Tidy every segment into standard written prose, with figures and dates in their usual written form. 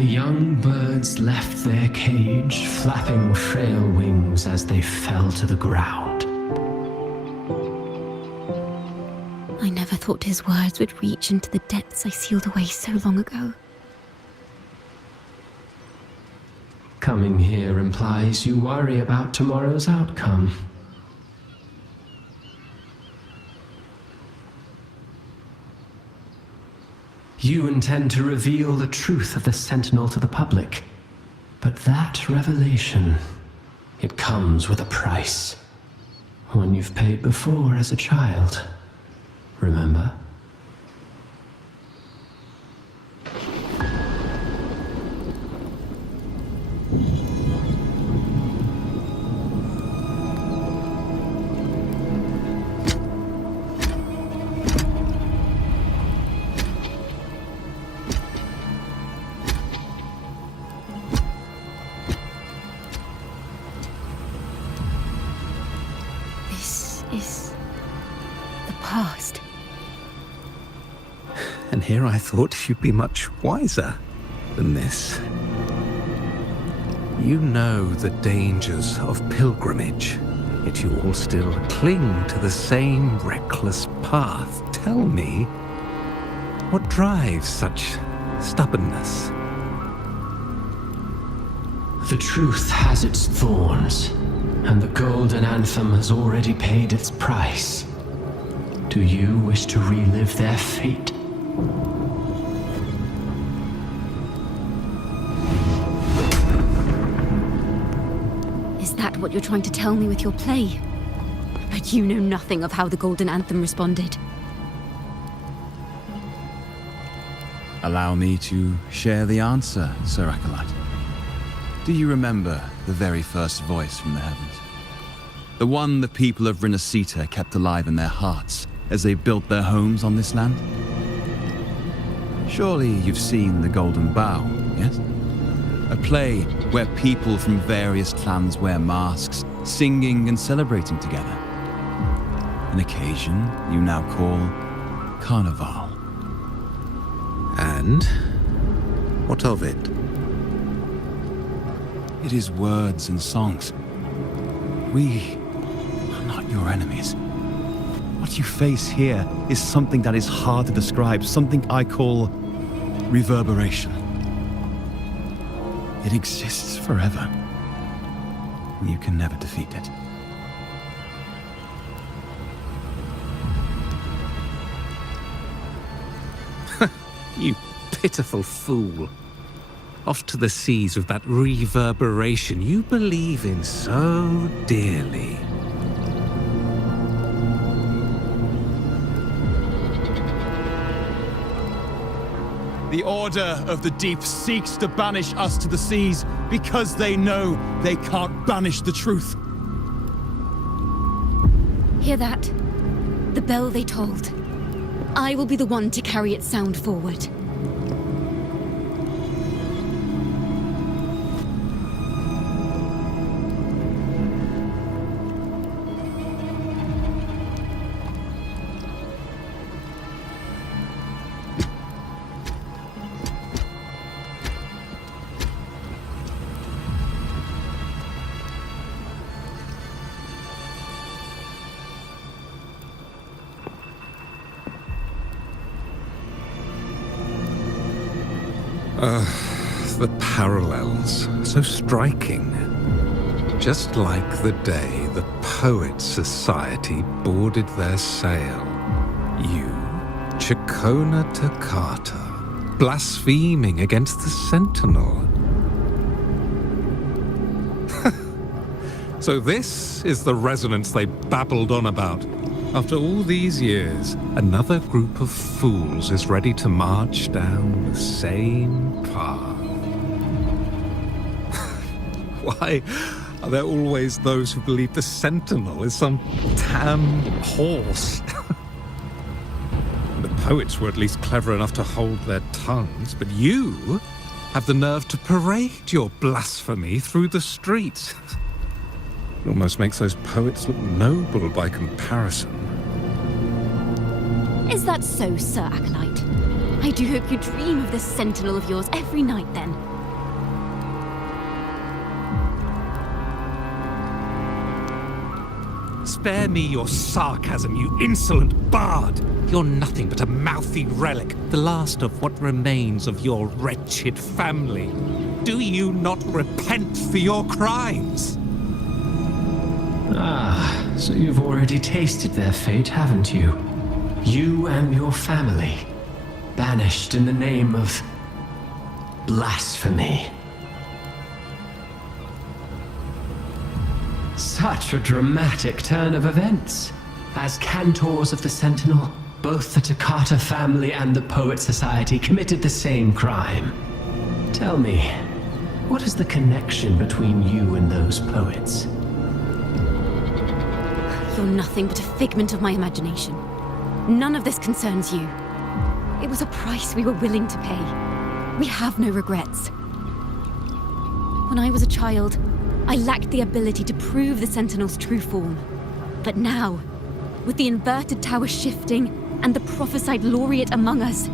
The young birds left their cage, flapping frail wings as they fell to the ground. I never thought his words would reach into the depths I sealed away so long ago. Coming here implies you worry about tomorrow's outcome. You intend to reveal the truth of the Sentinel to the public. But that revelation, it comes with a price. One you've paid before as a child. Remember? Is the past. And here I thought you'd be much wiser than this. You know the dangers of pilgrimage, yet you all still cling to the same reckless path. Tell me, what drives such stubbornness? The truth has its thorns. And the golden anthem has already paid its price. Do you wish to relive their fate? Is that what you're trying to tell me with your play? But you know nothing of how the golden anthem responded. Allow me to share the answer, Sir Acolyte. Do you remember the very first voice from the heavens? The one the people of Rinascita kept alive in their hearts as they built their homes on this land? Surely you've seen The Golden Bough, yes? A play where people from various clans wear masks, singing and celebrating together. An occasion you now call Carnival. And what of it? It is words and songs. We are not your enemies. What you face here is something that is hard to describe, something I call reverberation. It exists forever. You can never defeat it. You pitiful fool. Off to the seas with that reverberation you believe in so dearly. The Order of the Deep seeks to banish us to the seas because they know they can't banish the truth. Hear that? The bell they tolled. I will be the one to carry its sound forward. The parallels, so striking. Just like the day the Poets' Society boarded their sail. You, Chacona Toccata, blaspheming against the Sentinel. So this is the resonance they babbled on about. After all these years, another group of fools is ready to march down the same path. Why are there always those who believe the Sentinel is some damn horse? The poets were at least clever enough to hold their tongues, but you have the nerve to parade your blasphemy through the streets. It almost makes those poets look noble by comparison. Is that so, Sir Acolyte? I do hope you dream of this Sentinel of yours every night, then. Spare me your sarcasm, you insolent bard! You're nothing but a mouthy relic, the last of what remains of your wretched family. Do you not repent for your crimes? Ah, so you've already tasted their fate, haven't you? You and your family, banished in the name of blasphemy. Such a dramatic turn of events. As cantors of the Sentinel, both the Takata family and the Poet Society committed the same crime. Tell me, what is the connection between you and those poets? You're nothing but a figment of my imagination. None of this concerns you. It was a price we were willing to pay. We have no regrets. When I was a child, I lacked the ability to prove the Sentinel's true form. But now, with the inverted tower shifting and the prophesied laureate among us,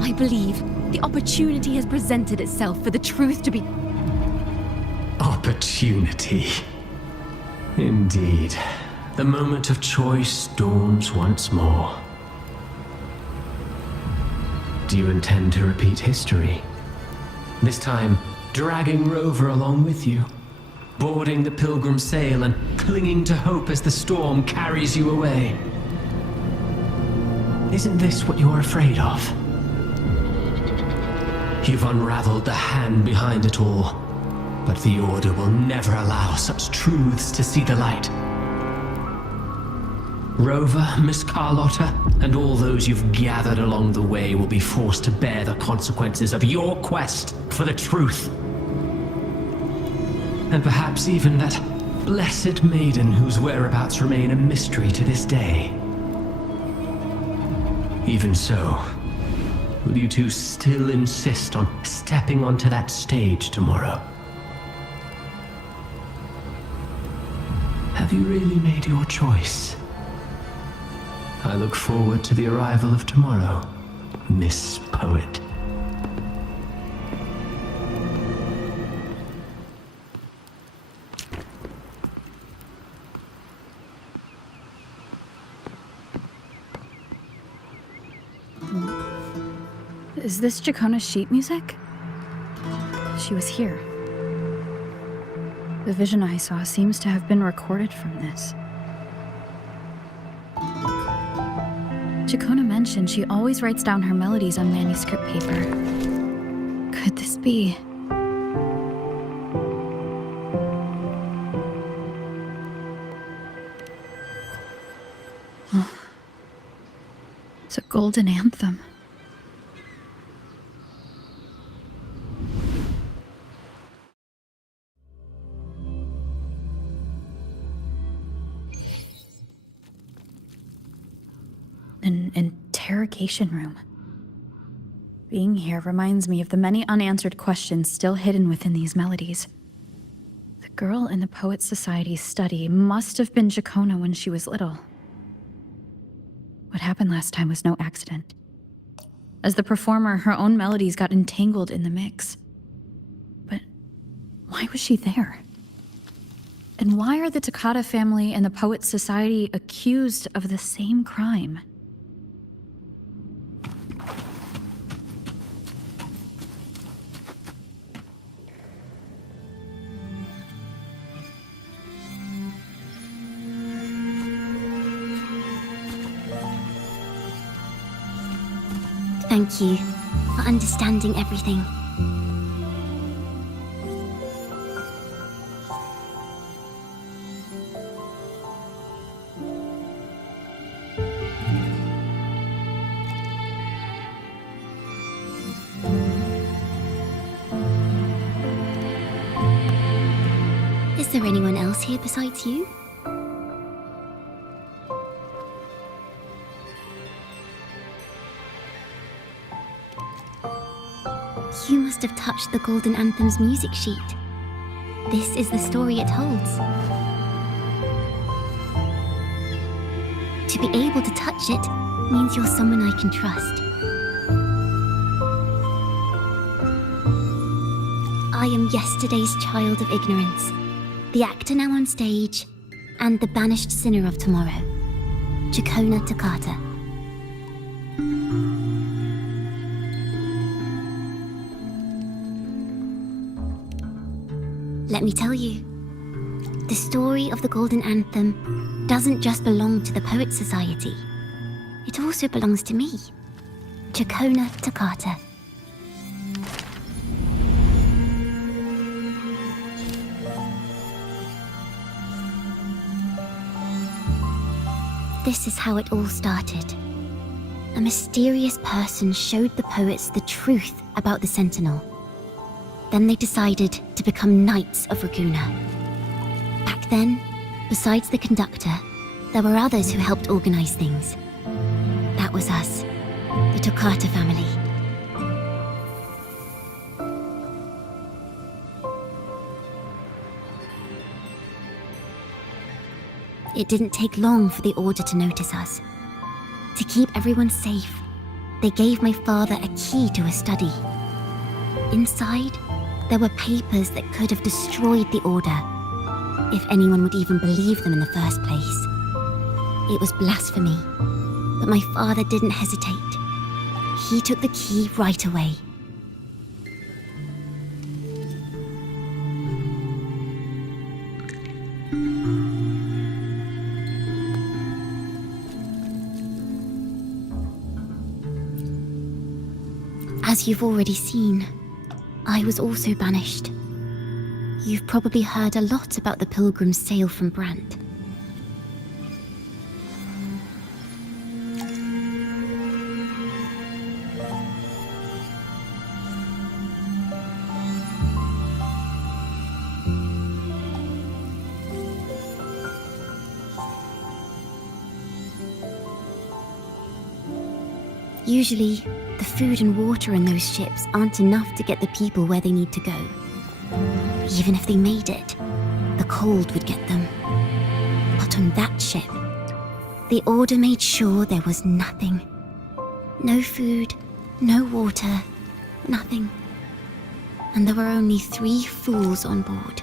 I believe the opportunity has presented itself for the truth to be... Opportunity. Indeed. The moment of choice dawns once more. Do you intend to repeat history? This time, dragging Rover along with you, boarding the pilgrim sail and clinging to hope as the storm carries you away. Isn't this what you're afraid of? You've unraveled the hand behind it all, but the Order will never allow such truths to see the light. Rover, Miss Carlotta, and all those you've gathered along the way will be forced to bear the consequences of your quest for the truth. And perhaps even that blessed maiden whose whereabouts remain a mystery to this day. Even so, will you two still insist on stepping onto that stage tomorrow? Have you really made your choice? I look forward to the arrival of tomorrow, Miss Poet. Is this Jacona's sheet music? She was here. The vision I saw seems to have been recorded from this. Jacona mentioned she always writes down her melodies on manuscript paper. Could this be? Oh. It's a golden anthem. An interrogation room. Being here reminds me of the many unanswered questions still hidden within these melodies. The girl in the Poet Society's study must have been Jacona when she was little. What happened last time was no accident. As the performer, her own melodies got entangled in the mix. But why was she there? And why are the Takata family and the Poet Society accused of the same crime? Thank you for understanding everything. Is there anyone else here besides you? You must have touched the Golden Anthem's music sheet. This is the story it holds. To be able to touch it means you're someone I can trust. I am yesterday's child of ignorance, the actor now on stage, and the banished sinner of tomorrow, Chacona Toccata. Let me tell you, the story of the Golden Anthem doesn't just belong to the Poets Society. It also belongs to me, Chacona Toccata. This is how it all started. A mysterious person showed the poets the truth about the Sentinel. Then they decided to become Knights of Raguna. Back then, besides the conductor, there were others who helped organize things. That was us, the Toccata family. It didn't take long for the Order to notice us. To keep everyone safe, they gave my father a key to a study. Inside, there were papers that could have destroyed the Order, if anyone would even believe them in the first place. It was blasphemy, but my father didn't hesitate. He took the key right away. As you've already seen, I was also banished. You've probably heard a lot about the pilgrim's sail from Brant. Usually, the food and water in those ships aren't enough to get the people where they need to go. Even if they made it, the cold would get them. But on that ship, the Order made sure there was nothing. No food, no water, nothing. And there were only 3 fools on board.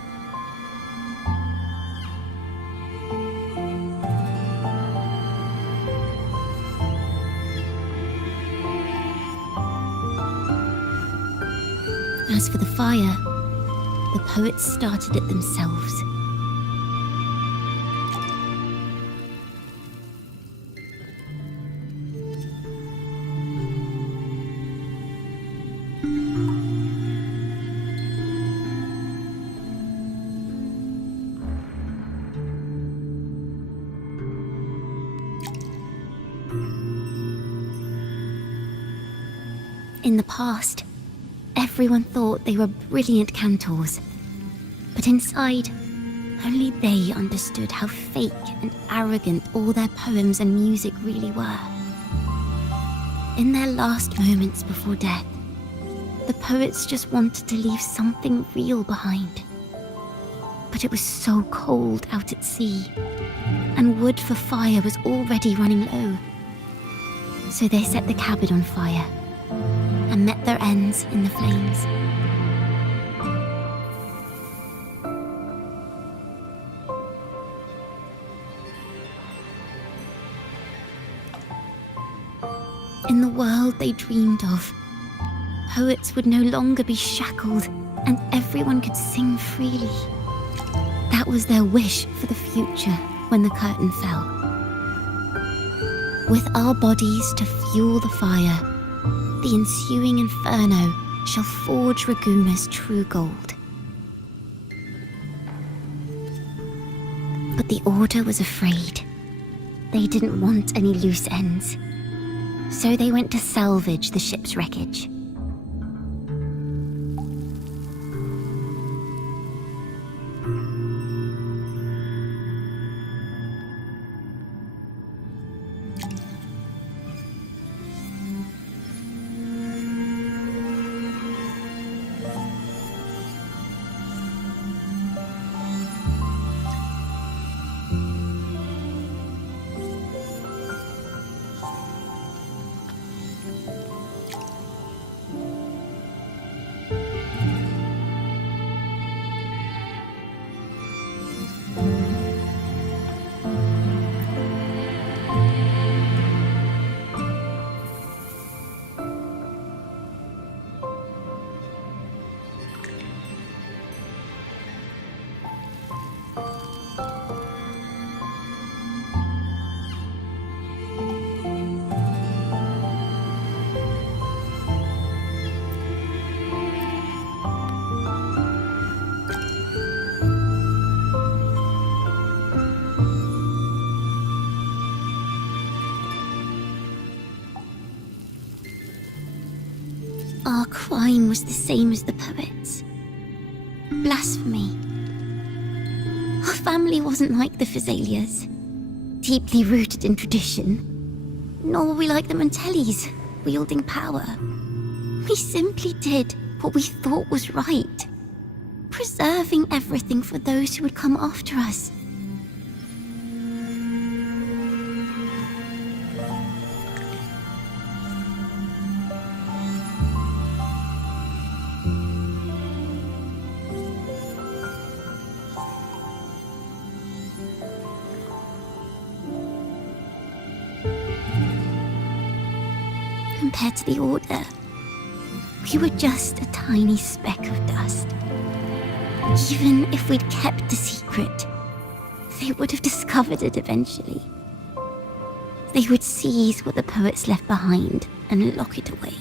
As for the fire, the poets started it themselves. In the past, everyone thought they were brilliant cantors, but inside, only they understood how fake and arrogant all their poems and music really were. In their last moments before death, the poets just wanted to leave something real behind. But it was so cold out at sea, and wood for fire was already running low. So they set the cabin on fire and met their ends in the flames. In the world they dreamed of, poets would no longer be shackled and everyone could sing freely. That was their wish for the future when the curtain fell. With our bodies to fuel the fire, the ensuing inferno shall forge Raguna's true gold. But the Order was afraid. They didn't want any loose ends. So they went to salvage the ship's wreckage. Our crime was the same as the poets. Blasphemy. Our family wasn't like the Physalias, deeply rooted in tradition. Nor were we like the Montellis, wielding power. We simply did what we thought was right, preserving everything for those who would come after us. Compared to the Order, we were just a tiny speck of dust. Even if we'd kept the secret, they would have discovered it eventually. They would seize what the poets left behind and lock it away.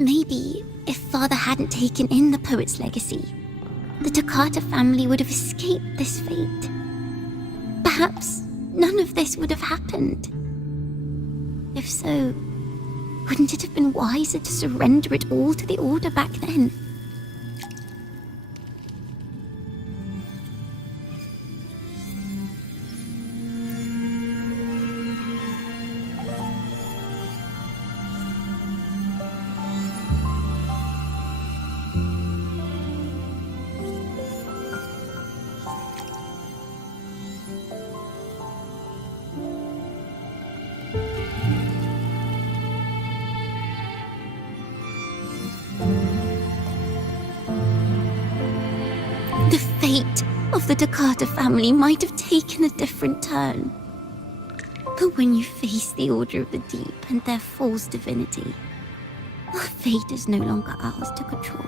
Maybe if Father hadn't taken in the poet's legacy, the Toccata family would have escaped this fate. Perhaps none of this would have happened. If so, wouldn't it have been wiser to surrender it all to the Order back then? The fate of the Toccata family might have taken a different turn. But when you face the Order of the Deep and their false divinity, our fate is no longer ours to control.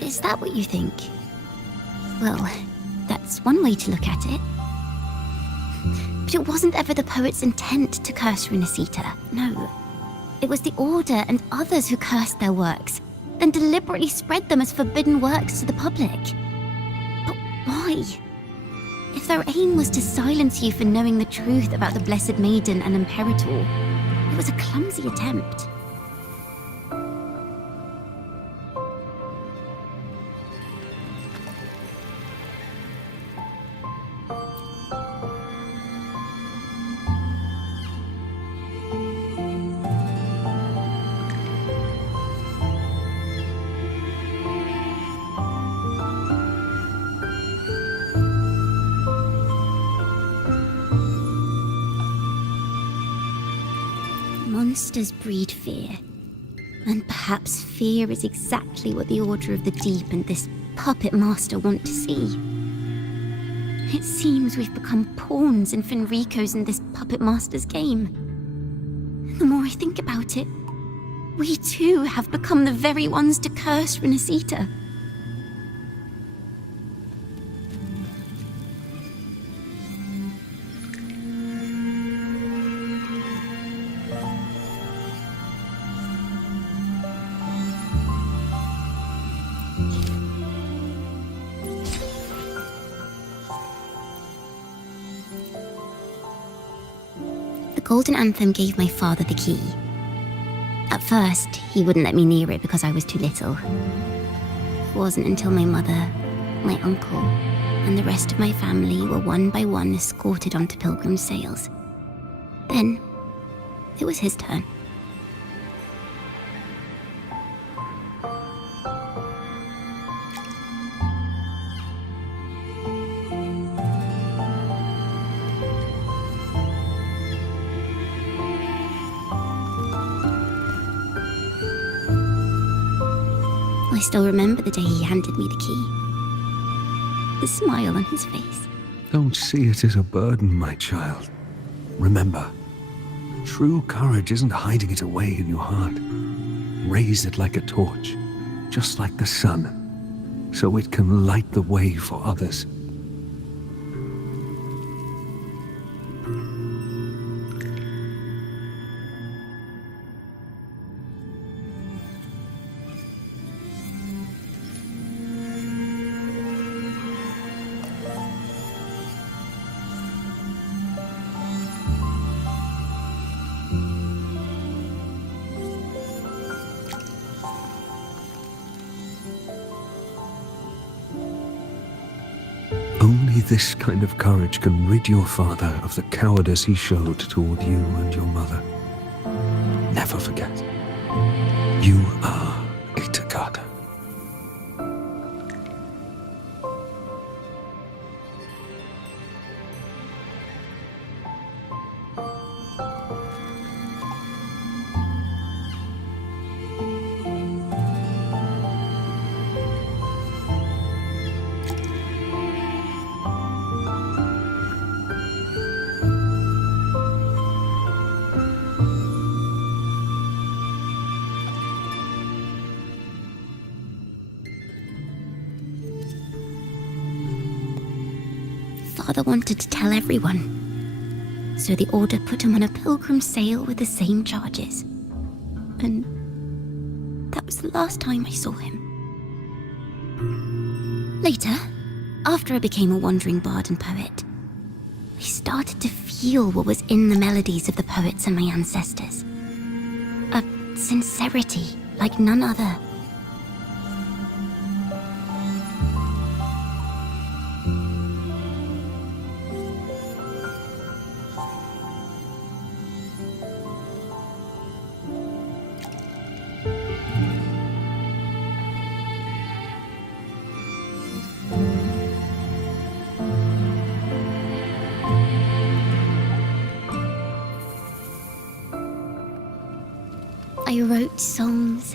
Is that what you think? Well, that's one way to look at it. But it wasn't ever the poet's intent to curse Renacita, no. It was the Order and others who cursed their works, then deliberately spread them as forbidden works to the public. But why? If their aim was to silence you for knowing the truth about the Blessed Maiden and Imperator, it was a clumsy attempt. Monsters breed fear, and perhaps fear is exactly what the Order of the Deep and this puppet master want to see. It seems we've become pawns in Fenrico's and this puppet master's game. The more I think about it, we too have become the very ones to curse Renacita. The Golden Anthem gave my father the key. At first, he wouldn't let me near it because I was too little. It wasn't until my mother, My uncle and the rest of my family were one by one escorted onto pilgrim sails. Then, it was his turn. I still remember the day he handed me the key. The smile on his face. Don't see it as a burden, my child. Remember, true courage isn't hiding it away in your heart. Raise it like a torch, just like the sun, so it can light the way for others. Only this kind of courage can rid your father of the cowardice he showed toward you and your mother. Never forget, you are a Takata. Father wanted to tell everyone, so the Order put him on a pilgrim sail with the same charges. And that was the last time I saw him. Later, after I became a wandering bard and poet, I started to feel what was in the melodies of the poets and my ancestors. A sincerity like none other. I wrote songs,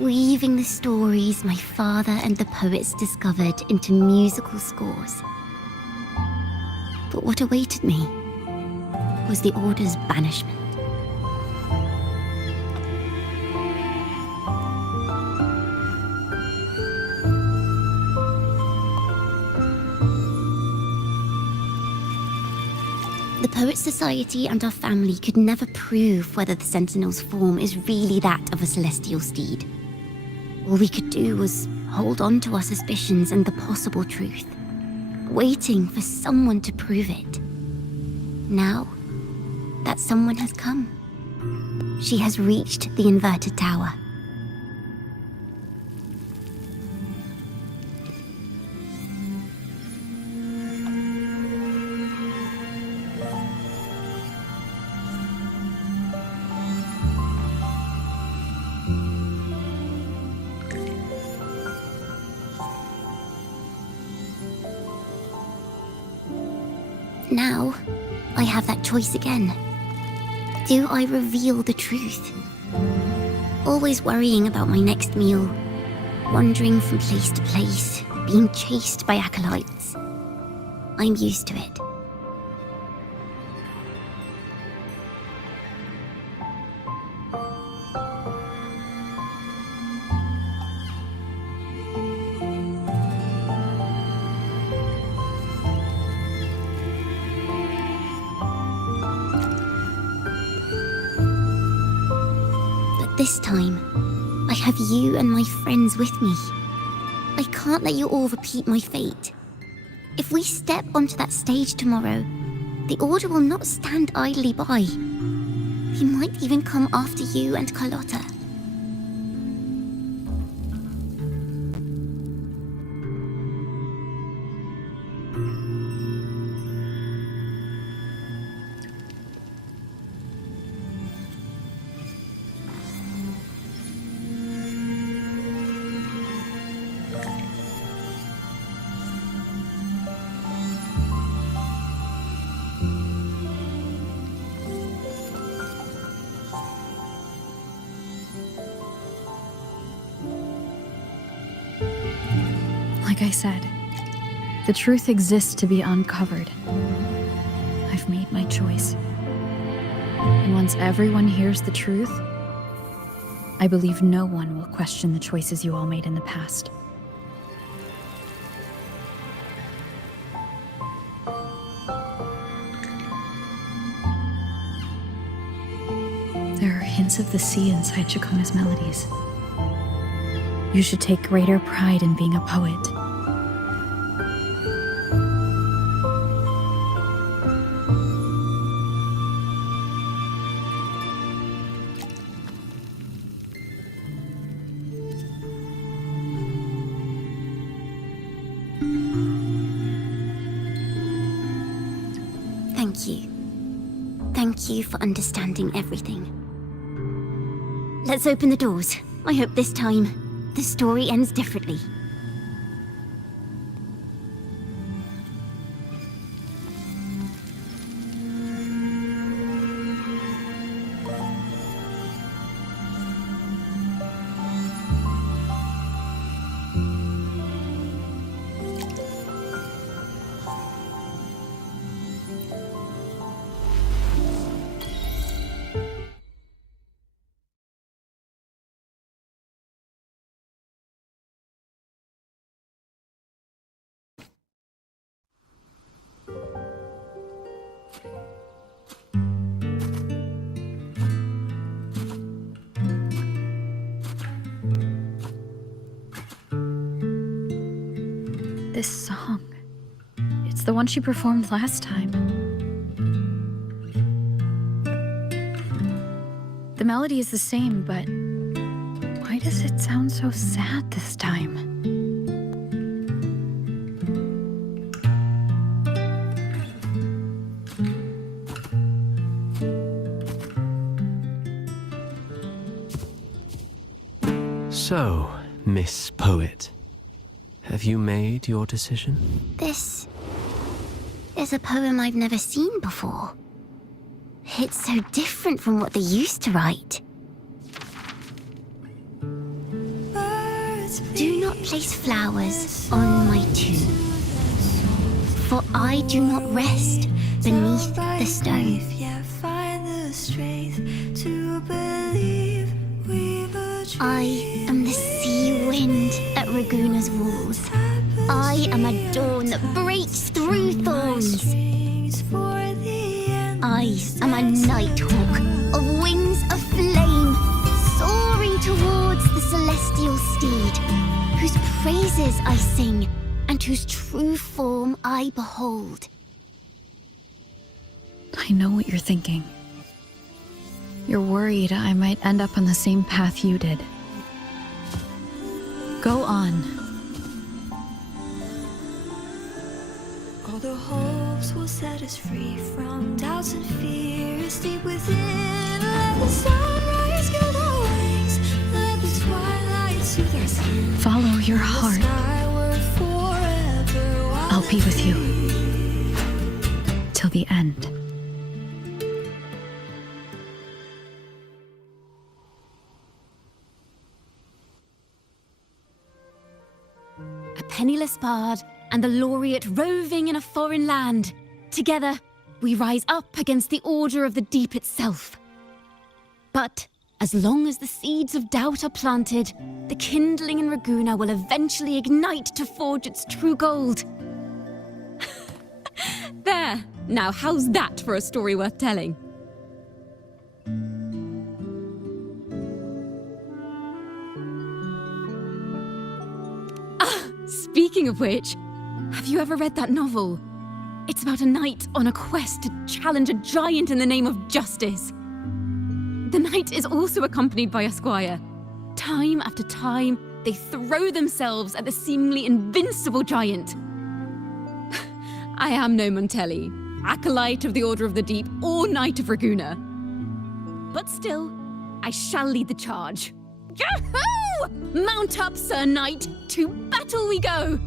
weaving the stories my father and the poets discovered into musical scores. But what awaited me was the Order's banishment. The Poets Society and our family could never prove whether the Sentinel's form is really that of a celestial steed. All we could do was hold on to our suspicions and the possible truth, waiting for someone to prove it. Now, that someone has come. She has reached the inverted tower. Now, I have that choice again. Do I reveal the truth? Always worrying about my next meal, wandering from place to place, being chased by acolytes. I'm used to it. This time, I have you and my friends with me. I can't let you all repeat my fate. If we step onto that stage tomorrow, the Order will not stand idly by. He might even come after you and Carlotta. Like I said, the truth exists to be uncovered. I've made my choice. And once everyone hears the truth, I believe no one will question the choices you all made in the past. There are hints of the sea inside Chacona's melodies. You should take greater pride in being a poet. Thank you. Thank you for understanding everything. Let's open the doors. I hope this time, the story ends differently. This song. It's the one she performed last time. The melody is the same, but why does it sound so sad this time? So, Miss Poet, have you made your decision? This is a poem I've never seen before. It's so different from what they used to write. Do not place flowers on my tomb, for I do not rest beneath the stone. I am the sea wind at Raguna's walls. I am a dawn that breaks through thorns. I am a nighthawk of wings of flame, soaring towards the celestial steed, whose praises I sing and whose true form I behold. I know what you're thinking. You're worried I might end up on the same path you did. Go on. All the hopes will set us free from doubts and fears deep within. Let the sunrise give our wings. Let the twilight soothe our skin. Follow your heart. I'll be with you. Till the end. A penniless bard and the laureate roving in a foreign land. Together, we rise up against the order of the deep itself. But as long as the seeds of doubt are planted, the kindling in Raguna will eventually ignite to forge its true gold. There! Now how's that for a story worth telling? Speaking of which, have you ever read that novel? It's about a knight on a quest to challenge a giant in the name of justice. The knight is also accompanied by a squire. Time after time, they throw themselves at the seemingly invincible giant. I am no Montelli, acolyte of the Order of the Deep or Knight of Raguna. But still, I shall lead the charge. Yahoo! Mount up, Sir Knight! To battle we go!